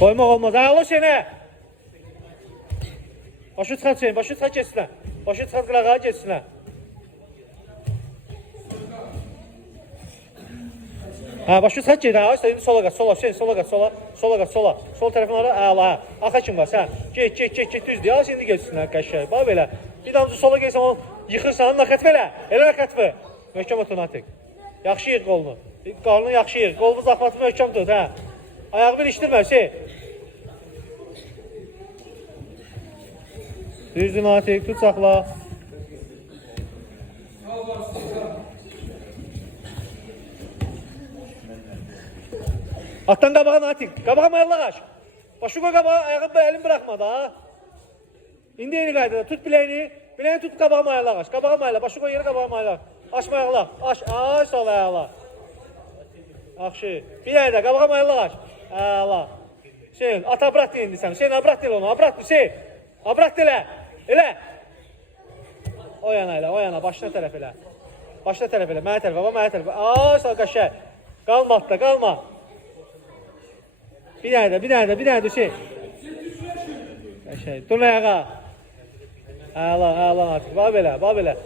Koymaq olmaz. Ağlı seni. Başı çıxart seni. Başı çıxart geçsinə. Başı çıxart qırağa geçsinə. Ha, başı çıxart ged. Ha, indi sola qaç. Sola. Sen sola qaç. Sola. Sola qaç. Sola. Sol tərəfin ara. Əla. Arxa kim var sən? Get. Düzdür. Ya şimdi geçsinə qəşəng. Bax belə. Bir damcı sola gəlsən onu yıxırsan. Nakət belə. Elə nakət və. Möhkəm otomatik. Yaxşı yığ qolunu. Qarnını yaxşı yığ. Qolunu zaxmatı möhkəm tut, hə. Ayağı bir işdirmə, şey. Düzdür, Natik, tut saxla. Atdan qabağa, Natik. Qabağa mayalla qaç. Başı qoy qabağa, ayağını əlini bıraxma da. İndi yeni qaydada, tut biləyini. Biləyini tut, qabağa mayalla qaç. Qabağa mayalla, başı qoy yeri qabağa mayalla. Açma ayaqla, aç sol ayaqla. Yaxşı. Bir dənə də qabağa mayalla qaç. Əla. Hüseyin, at abrat deyil sən. Hüseyin, abrat deyil onu. Abrat Hüseyin. Abrat elə. Elə. O yana elə, o yana. Başına tərəf elə. Başına tərəf elə. Mənə tərəf, mənə tərəf. Sağ qəşəng. Qalma atda, qalma. Bir dənə də Hüseyin. Qəşəng. Dur ayağa. Əla artıq. Bax belə.